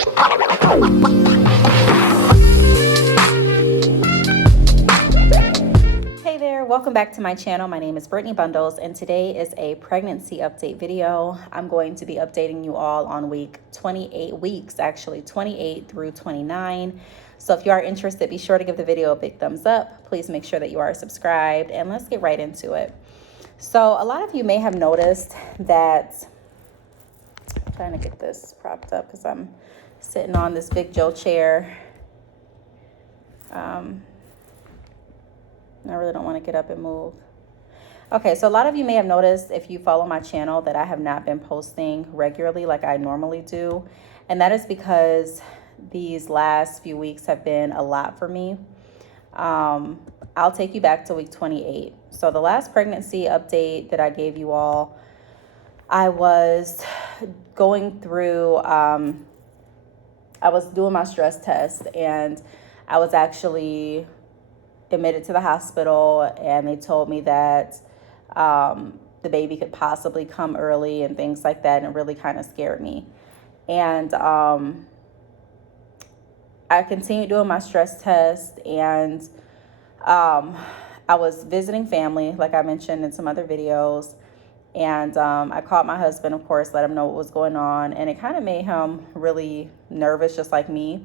Hey there, welcome back to my channel. My name is Brittany Bundles, and today is a pregnancy update video. I'm going to be updating you all on week 28 weeks, actually 28 through 29. So if you are interested, be sure to give the video a big thumbs up. Please make sure that you are subscribed, and let's get right into it. So a lot of you may have noticed that, I'm trying to get this propped up because I'm sitting on this Big Joe chair. I really don't want to get up and move. Okay, so a lot of you may have noticed, if you follow my channel, that I have not been posting regularly like I normally do. And that is because these last few weeks have been a lot for me. I'll take you back to week 28. So the last pregnancy update that I gave you all, I was going through, I was doing my stress test, and I was actually admitted to the hospital, and they told me that the baby could possibly come early and things like that, and it really kind of scared me. And I continued doing my stress test, and I was visiting family, like I mentioned in some other videos, and I called my husband, of course, let him know what was going on, and it kind of made him really nervous, just like me.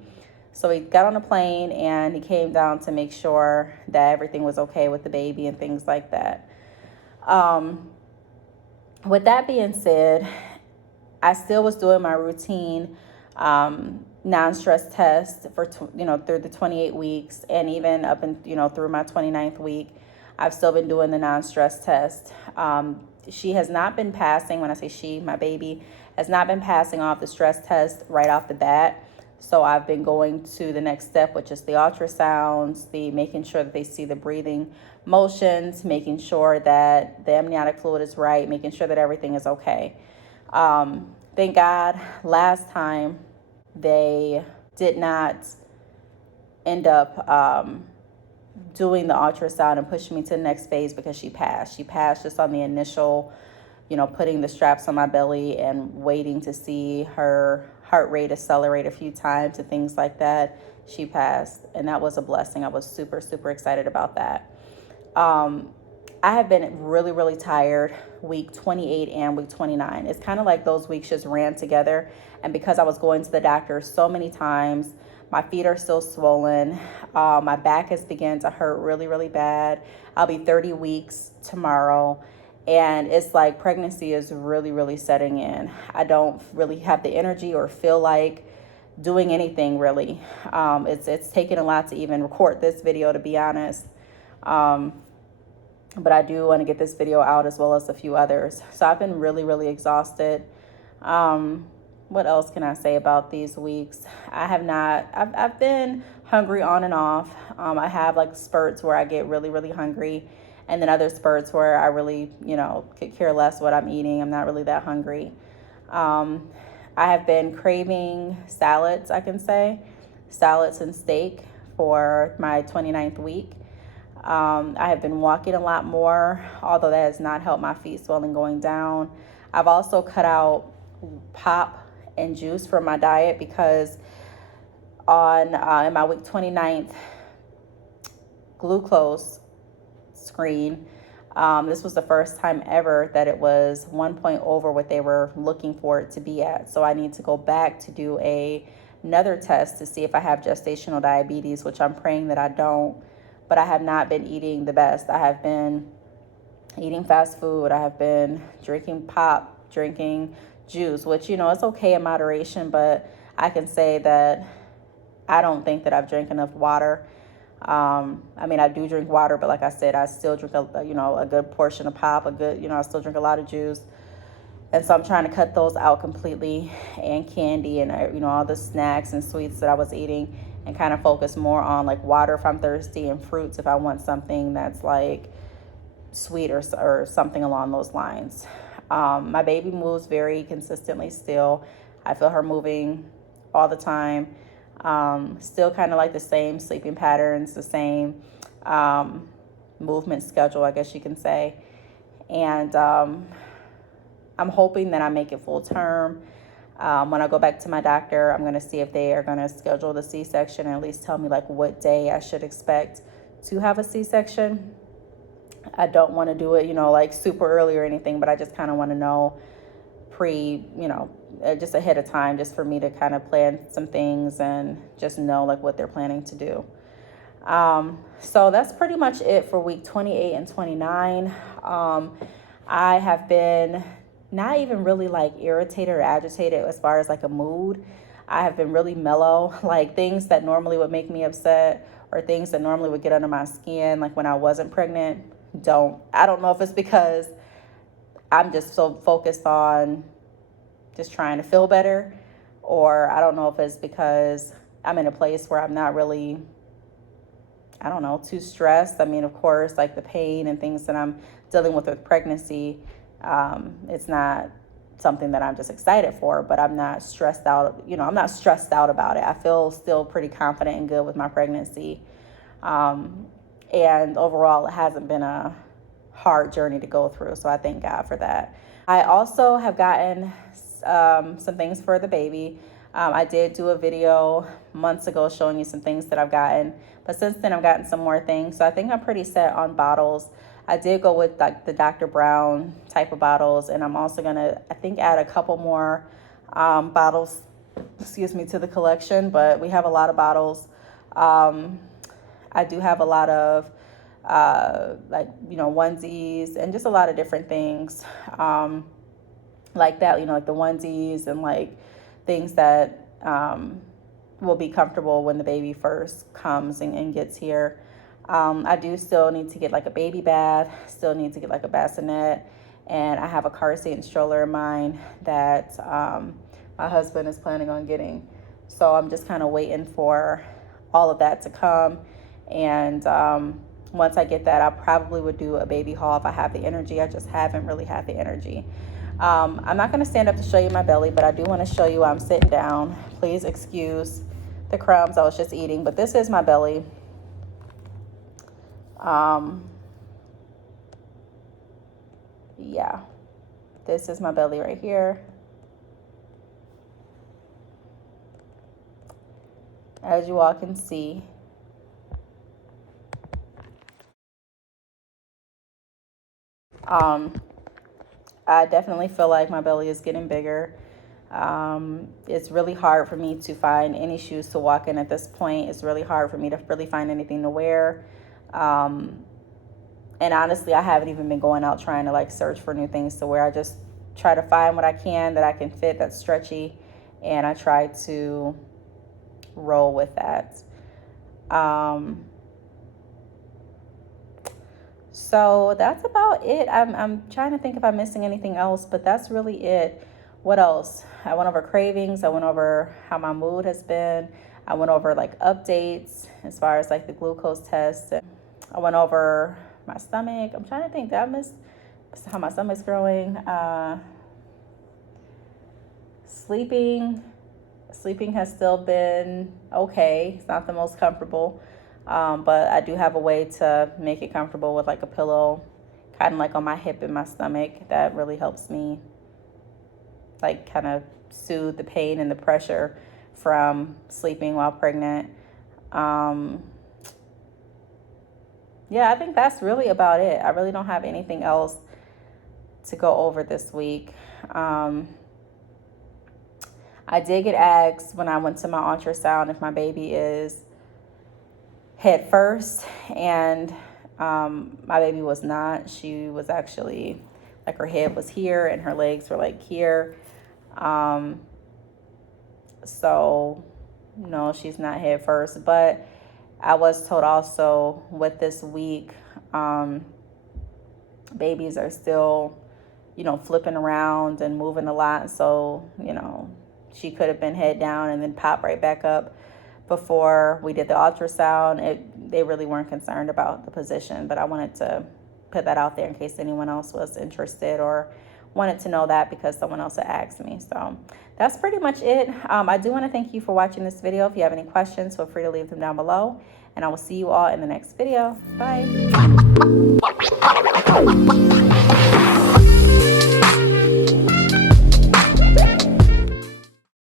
So he got on a plane, and he came down to make sure that everything was okay with the baby and things like that. With that being said, I still was doing my routine non-stress test for through the 28 weeks, and even up and through my 29th week, I've still been doing the non-stress test. She has not been passing. When I say she, my baby has not been passing off the stress test right off the bat. So I've been going to the next step, which is the ultrasounds, the making sure that they see the breathing motions, making sure that the amniotic fluid is right, making sure that everything is okay. Thank God last time they did not end up doing the ultrasound and pushing me to the next phase, because she passed. She passed just on the initial, putting the straps on my belly and waiting to see her heart rate accelerate a few times and things like that. She passed, and that was a blessing. I was super, super excited about that. I have been really, really tired week 28 and week 29. It's kind of like those weeks just ran together. And because I was going to the doctor so many times, my feet are still swollen. My back has begun to hurt really, really bad. I'll be 30 weeks tomorrow. And it's like pregnancy is really, really setting in. I don't really have the energy or feel like doing anything really. It's taken a lot to even record this video, to be honest. But I do want to get this video out as well as a few others. So I've been really, really exhausted. What else can I say about these weeks? I've been hungry on and off. I have like spurts where I get really, really hungry, and then other spurts where I really, could care less what I'm eating. I'm not really that hungry. I have been craving salads, I can say, salads and steak for my 29th week. I have been walking a lot more, although that has not helped my feet swelling going down. I've also cut out pop and juice from my diet, because on in my week 29th glucose screen, this was the first time ever that it was 1 point over what they were looking for it to be at. So I need to go back to do another test to see if I have gestational diabetes, which I'm praying that I don't. But I have not been eating the best. I have been eating fast food. I have been drinking pop, drinking juice, which, it's okay in moderation, but I can say that I don't think that I've drank enough water. I do drink water, but like I said, I still drink a good portion of pop, I still drink a lot of juice. And so I'm trying to cut those out completely, and candy and, all the snacks and sweets that I was eating, and kind of focus more on like water if I'm thirsty, and fruits if I want something that's like sweet or something along those lines. My baby moves very consistently still. I feel her moving all the time. Still kind of like the same sleeping patterns, the same movement schedule, I guess you can say. And I'm hoping that I make it full term. When I go back to my doctor, I'm going to see if they are going to schedule the C-section and at least tell me like what day I should expect to have a C-section. I don't want to do it, like super early or anything, but I just kind of want to know just ahead of time, just for me to kind of plan some things and just know like what they're planning to do. So that's pretty much it for week 28 and 29. I have been not even really like irritated or agitated as far as like a mood. I have been really mellow, like things that normally would make me upset or things that normally would get under my skin, like when I wasn't pregnant, I don't know if it's because I'm just so focused on just trying to feel better, or I don't know if it's because I'm in a place where I'm not really, I don't know, too stressed. I mean, of course, like the pain and things that I'm dealing with pregnancy, it's not something that I'm just excited for, but I'm not stressed out. I'm not stressed out about it. I feel still pretty confident and good with my pregnancy. And overall, it hasn't been a hard journey to go through. So I thank God for that. I also have gotten some things for the baby. I did do a video months ago showing you some things that I've gotten, but since then I've gotten some more things. So I think I'm pretty set on bottles. I did go with like the Dr. Brown type of bottles, and I'm also gonna, I think, add a couple more bottles, to the collection. But we have a lot of bottles. I do have a lot of onesies and just a lot of different things like that, like the onesies and like things that will be comfortable when the baby first comes and gets here. I do still need to get like a baby bath, still need to get like a bassinet, and I have a car seat and stroller in mind that my husband is planning on getting. So I'm just kind of waiting for all of that to come. And once I get that, I probably would do a baby haul if I have the energy. I just haven't really had the energy. I'm not going to stand up to show you my belly, but I do want to show you I'm sitting down. Please excuse the crumbs I was just eating, but this is my belly. Yeah, this is my belly right here. As you all can see. I definitely feel like my belly is getting bigger. It's really hard for me to find any shoes to walk in at this point. It's really hard for me to really find anything to wear. And honestly, I haven't even been going out trying to like search for new things to wear. I just try to find what I can that I can fit, that's stretchy, and I try to roll with that. So that's about it. I'm trying to think if I'm missing anything else, but that's really it. What else? I went over cravings. I went over how my mood has been. I went over like updates as far as like the glucose test. I went over my stomach. I'm trying to think, did I miss how my stomach's growing? Sleeping has still been okay. It's not the most comfortable. But I do have a way to make it comfortable with like a pillow, kind of like on my hip and my stomach. That really helps me like kind of soothe the pain and the pressure from sleeping while pregnant. Yeah, I think that's really about it. I really don't have anything else to go over this week. I did get asked when I went to my ultrasound if my baby is head first, and my baby was not. She was actually like, her head was here and her legs were like here. So no, she's not head first. But I was told also with this week, babies are still, flipping around and moving a lot. So, she could have been head down and then pop right back up. Before we did the ultrasound, they really weren't concerned about the position, but I wanted to put that out there in case anyone else was interested or wanted to know that, because someone else had asked me. So that's pretty much it. I do want to thank you for watching this video. If you have any questions, feel free to leave them down below, and I will see you all in the next video. Bye.